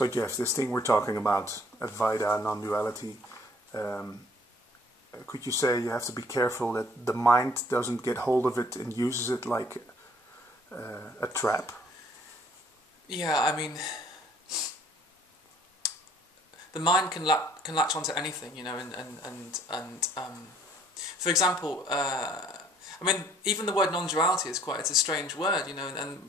So Jeff, this thing we're talking about, Advaita, non-duality, could you say you have to be careful that the mind doesn't get hold of it and uses it like a trap? Yeah, I mean, the mind can latch onto anything, you know, and for example, I mean, even the word non-duality it's a strange word, you know, and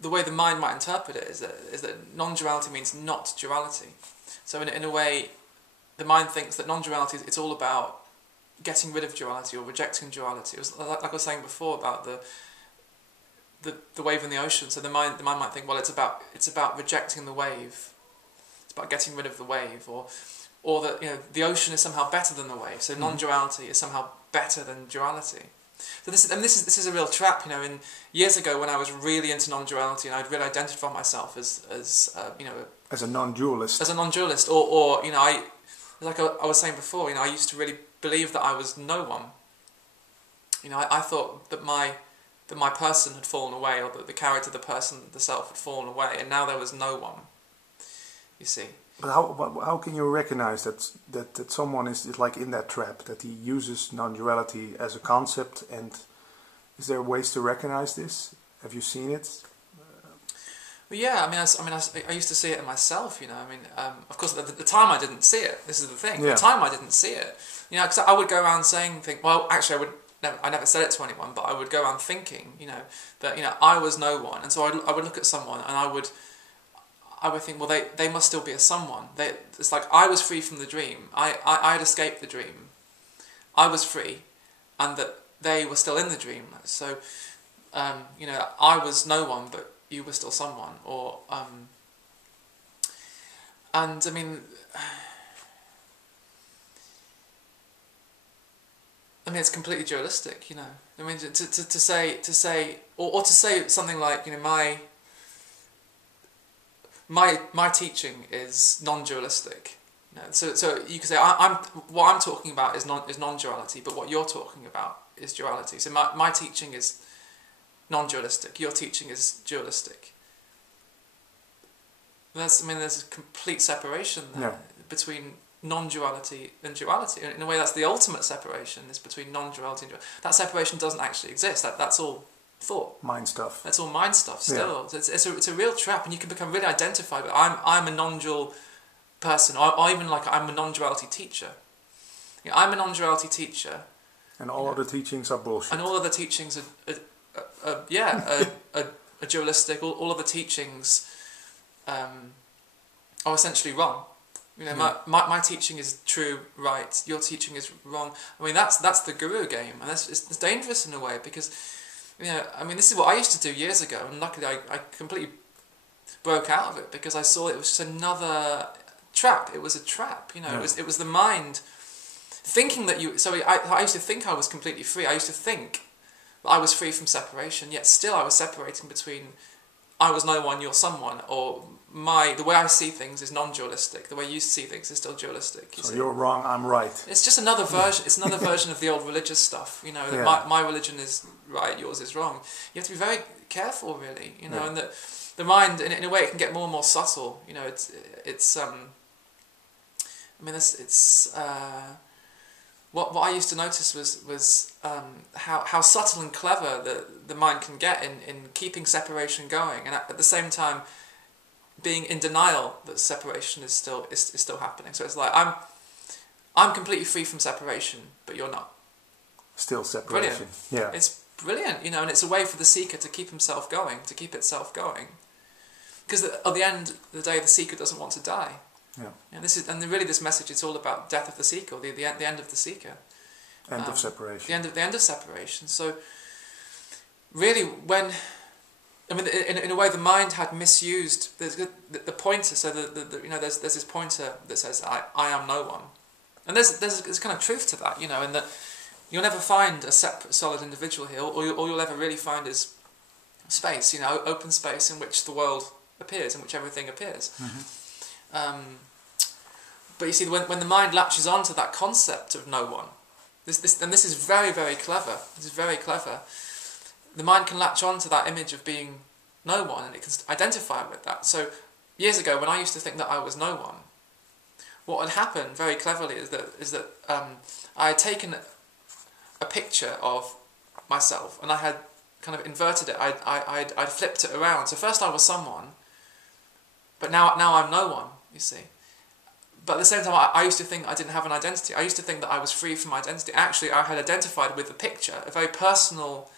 the way the mind might interpret it is that non-duality means not duality. So in a way, the mind thinks that non-duality it's all about getting rid of duality or rejecting duality. It was like I was saying before about the wave in the ocean. So the mind might think, well, it's about rejecting the wave. It's about getting rid of the wave, or that, you know, the ocean is somehow better than the wave. So non-duality is somehow better than duality. So this is a real trap, you know. In years ago, when I was really into non-duality and I'd really identify myself as you know, as a non-dualist, or you know, like I was saying before, you know, I used to really believe that I was no one. You know, I thought that my person had fallen away, or that the character, the person, the self had fallen away, and now there was no one. You see. But how can you recognize that someone is like in that trap, that he uses non-duality as a concept? And is there ways to recognize this? Have you seen it? Well, yeah, I used to see it in myself, you know. I mean, of course, at the time I didn't see it. This is the thing. Yeah. At the time I didn't see it, you know, because I would go around well, actually, I never said it to anyone, but I would go around thinking, you know, that, you know, I was no one, and so I would look at someone and I would think, well, they must still be a someone. It's like I was free from the dream. I had escaped the dream. I was free, and that they were still in the dream. So, you know, I was no one, but you were still someone. Or, and I mean, it's completely dualistic, you know. I mean, to say something like, you know, my teaching is non-dualistic. You know, so you could say what I'm talking about is non-duality, but what you're talking about is duality. So my teaching is non-dualistic. Your teaching is dualistic. There's a complete separation there between non-duality and duality. In a way, that's the ultimate separation, is between non-duality and duality. That separation doesn't actually exist. That's all thought. Mind stuff. That's all mind stuff still. Yeah. It's a real trap, and you can become really identified with, I'm a non-dual person, or even like I'm a non-duality teacher. You know, I'm a non-duality teacher. And all other teachings are bullshit. And all other teachings are dualistic. All other teachings are essentially wrong. You know, my teaching is true, right? Your teaching is wrong. I mean, that's the guru game, and it's dangerous in a way, because, you know, I mean, this is what I used to do years ago, and luckily I completely broke out of it, because I saw it was just another trap. It was a trap, you know. Yeah. It was the mind thinking that you. So I used to think I was completely free. I used to think that I was free from separation, yet still I was separating between I was no one, you're someone, or the way I see things is non-dualistic. The way you see things is still dualistic. So you're wrong, I'm right. It's just another version. It's another version of the old religious stuff. You know, that my religion is right, yours is wrong. You have to be very careful, really. You know, and that the mind, in a way, it can get more and more subtle. You know, it's. I mean, what I used to notice was how subtle and clever the mind can get in keeping separation going, and at the same time being in denial that separation is still happening. So it's like I'm completely free from separation, but you're not. Still separation. Brilliant. Yeah. It's brilliant, you know, and it's a way for the seeker to keep himself going, to keep itself going, because at the end of the day, the seeker doesn't want to die. Yeah. And really this message, it's all about death of the seeker, or the end of the seeker. End of separation. The end of separation. So really, in a way, the mind had misused the pointer. So you know, there's this pointer that says I am no one, and there's kind of truth to that, you know, in that you'll never find a separate, solid individual here. All you'll ever really find is space, you know, open space in which the world appears, in which everything appears. Mm-hmm. But you see, when the mind latches onto that concept of no one, this is very, very clever. This is very clever. The mind can latch on to that image of being no one, and it can identify with that. So years ago, when I used to think that I was no one, what had happened very cleverly is that I had taken a picture of myself and I had kind of inverted it. I'd flipped it around. So first I was someone, but now I'm no one, you see. But at the same time, I used to think I didn't have an identity. I used to think that I was free from identity. Actually, I had identified with the picture, a very personal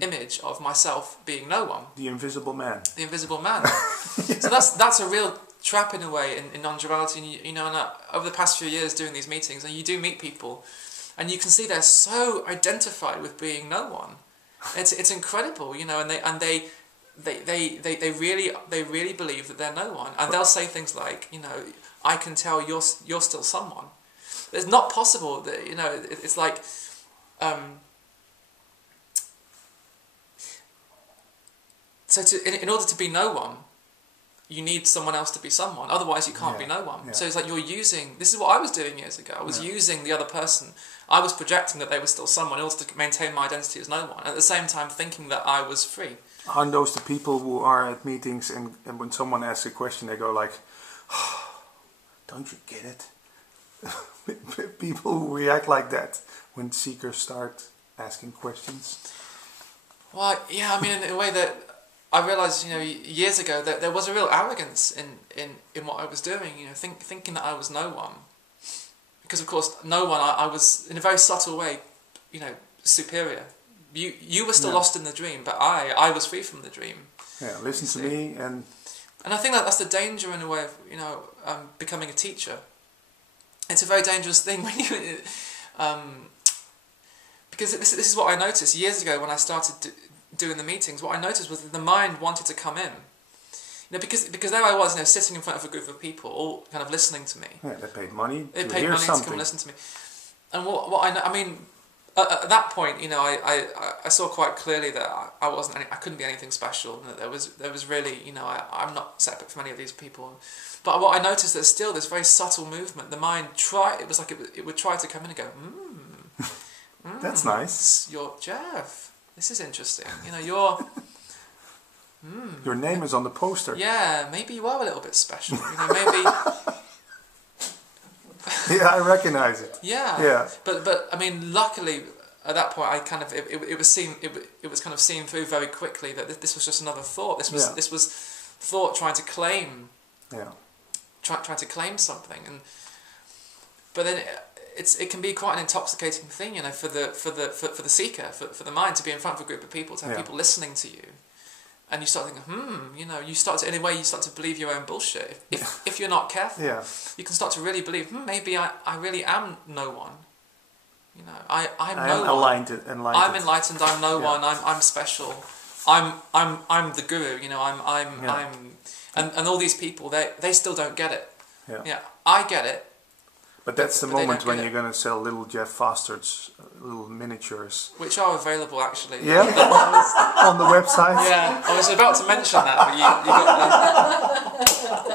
image of myself being no one. The invisible man. The invisible man. So that's a real trap in a way in non-duality. And you know, and over the past few years doing these meetings, and you do meet people, and you can see they're so identified with being no one. It's incredible, you know, and they really believe that they're no one, and they'll say things like, you know, I can tell you're still someone. It's not possible that, you know, it's like, so in order to be no one, you need someone else to be someone. Otherwise, you can't be no one. Yeah. So it's like you're using. This is what I was doing years ago. I was using the other person. I was projecting that they were still someone in order to maintain my identity as no one. And at the same time, thinking that I was free. Aren't those the people who are at meetings and when someone asks a question, they go like, oh, "Don't you get it?" People who react like that when seekers start asking questions. Well, yeah. I mean, in a way that. I realised, you know, years ago that there was a real arrogance in what I was doing, you know, thinking that I was no one. Because, of course, no one, I was, in a very subtle way, you know, superior. You were still lost in the dream, but I was free from the dream. Yeah, listen to me and... And I think that's the danger, in a way, of, you know, becoming a teacher. It's a very dangerous thing when you... because this is what I noticed years ago when I started... doing the meetings, what I noticed was that the mind wanted to come in. You know, because there I was, you know, sitting in front of a group of people, all kind of listening to me. Yeah, they paid money. They paid money to come and listen to me. And what I mean, at that point, you know, I saw quite clearly that I couldn't be anything special. And that there was really, you know, I'm not separate from any of these people. But what I noticed, there's still this very subtle movement. The mind it was like it would try to come in and go, that's nice. You're Jeff. This is interesting. You know, you're... Your name is on the poster. Yeah, maybe you are a little bit special. You know, maybe... Yeah, I recognize it. Yeah. But I mean, luckily, at that point, I kind of... It was kind of seen through very quickly that this was just another thought. This was thought trying to claim... Yeah. Trying to claim something. But then... It can be quite an intoxicating thing, you know, for the seeker, for the mind to be in front of a group of people, to have people listening to you, and you start thinking, you know, you start to, in a way, you start to believe your own bullshit. If you're not careful, you can start to really believe, maybe I really am no one. You know, I'm no one. I'm enlightened. I'm no one. I'm special. I'm the guru. You know, and all these people, they still don't get it. Yeah, I get it. But that's the moment when you're going to sell little Jeff Foster's little miniatures. Which are available, actually. Yeah? On the website? Yeah, I was about to mention that, but you got